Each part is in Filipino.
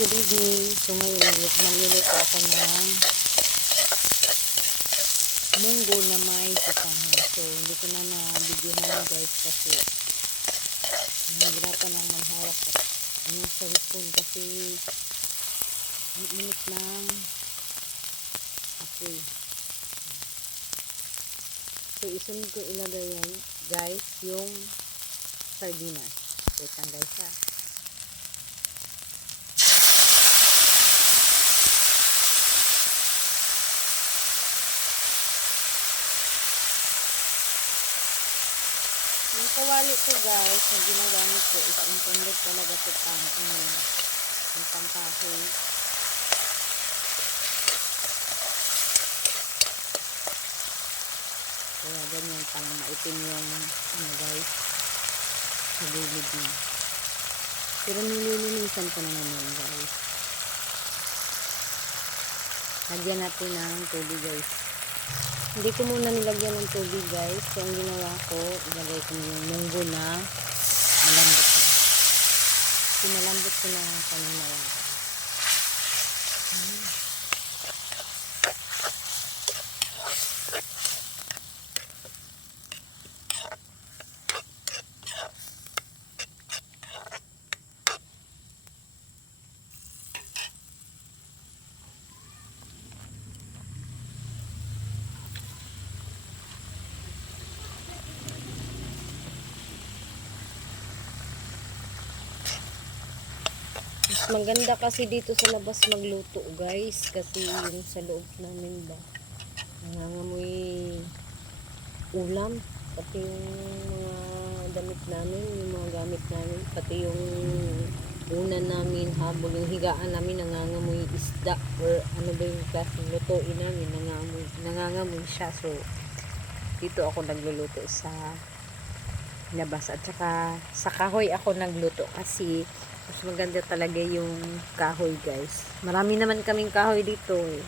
Good evening. So ngayon, magluluto ako ng munggo na may sitangan. So hindi ko na na-videohan guys kasi nahihirapan akong maghawak sa cellphone kasi ang init ng apoy. So isunod ko ilagay yan guys yung sardinas. Wait lang guys ha. Yung kawali ko guys, na ginagamit ko is intended talaga ito pang yung pangkahoy. Kaya ganyan, pang maitim yung guys, sa gilid niya. Pero nililinisan ko naman yun guys. Lagyan natin ng tubig guys. Hindi ko muna nilagyan ng tubig guys. So ang ginawa ko, ilagay ko yung munggo na malambot na. Pinalambot ko na kanina yan. Mas maganda kasi dito sa labas magluto guys, kasi yung sa loob namin ba nangangamoy ulam, pati yung mga damit namin, yung mga gamit namin, pati yung unan namin, habol yung higaan namin nangangamoy isda or ano ba yung klaseng lutuin namin, nangangamoy siya. So dito ako nagluluto sa labas at saka sa kahoy ako nagluto kasi mas maganda talaga yung kahoy guys. Marami naman kaming kahoy dito eh.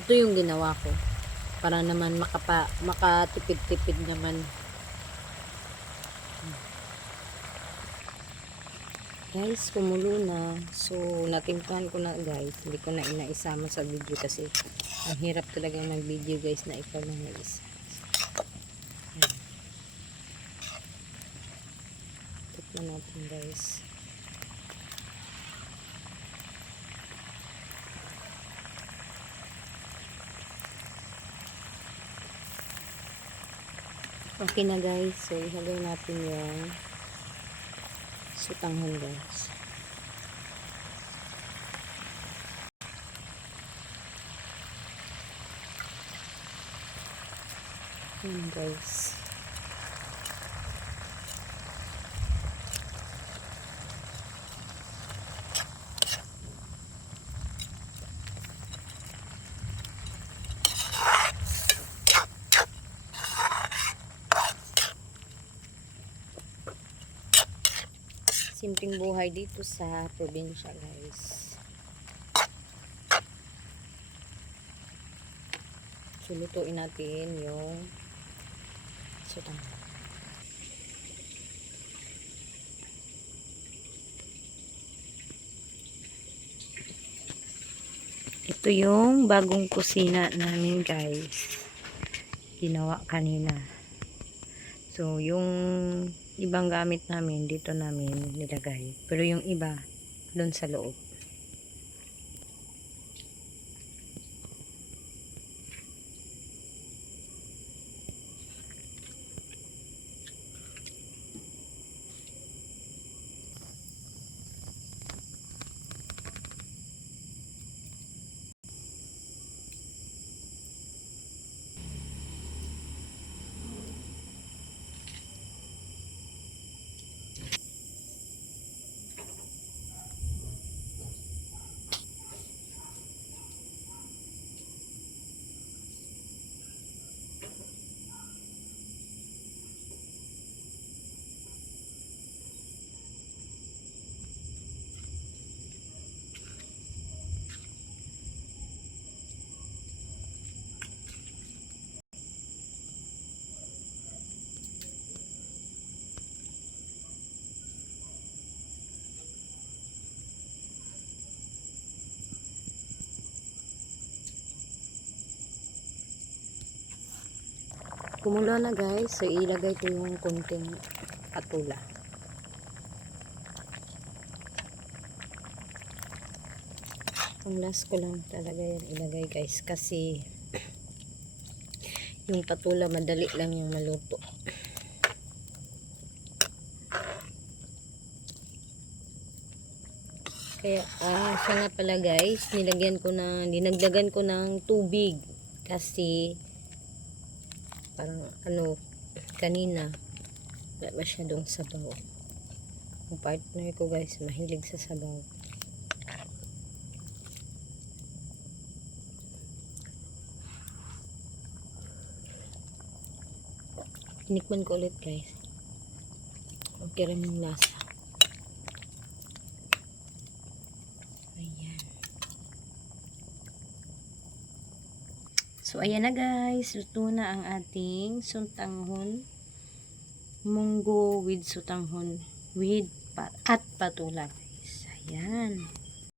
Ito yung ginawa ko para naman makatipid-tipid naman guys. Kumulo na, so natimplahan ko na guys. Hindi ko na inaisama sa video kasi ang hirap talaga mag video guys na ikaw lang mag-isa. Tikman natin guys. Okay na guys, so ilagay natin yung sutanghon guys. Yan guys. Simpleng buhay dito sa probinsya guys. So lutuin natin yung sutanghon. Ito yung bagong kusina namin guys. Ginawa kanina. So yung ibang gamit namin dito namin nilagay. Pero yung iba doon sa loob. Kumulo na guys. So ilagay ko yung konting patula. Ang last ko lang talaga yan ilagay guys. Kasi yung patula madali lang yung maluto. Kaya siya nga pala guys, dinagdagan ko ng tubig kasi parang kanina wala masyadong sabaw. Yung partner ko guys mahilig sa sabaw. Tinikman ko ulit guys. Okay rin yung lasa. Ayan. So ayan na guys, luto na ang ating suntanghon. Munggo with sutanghon with at patula guys. Ayan.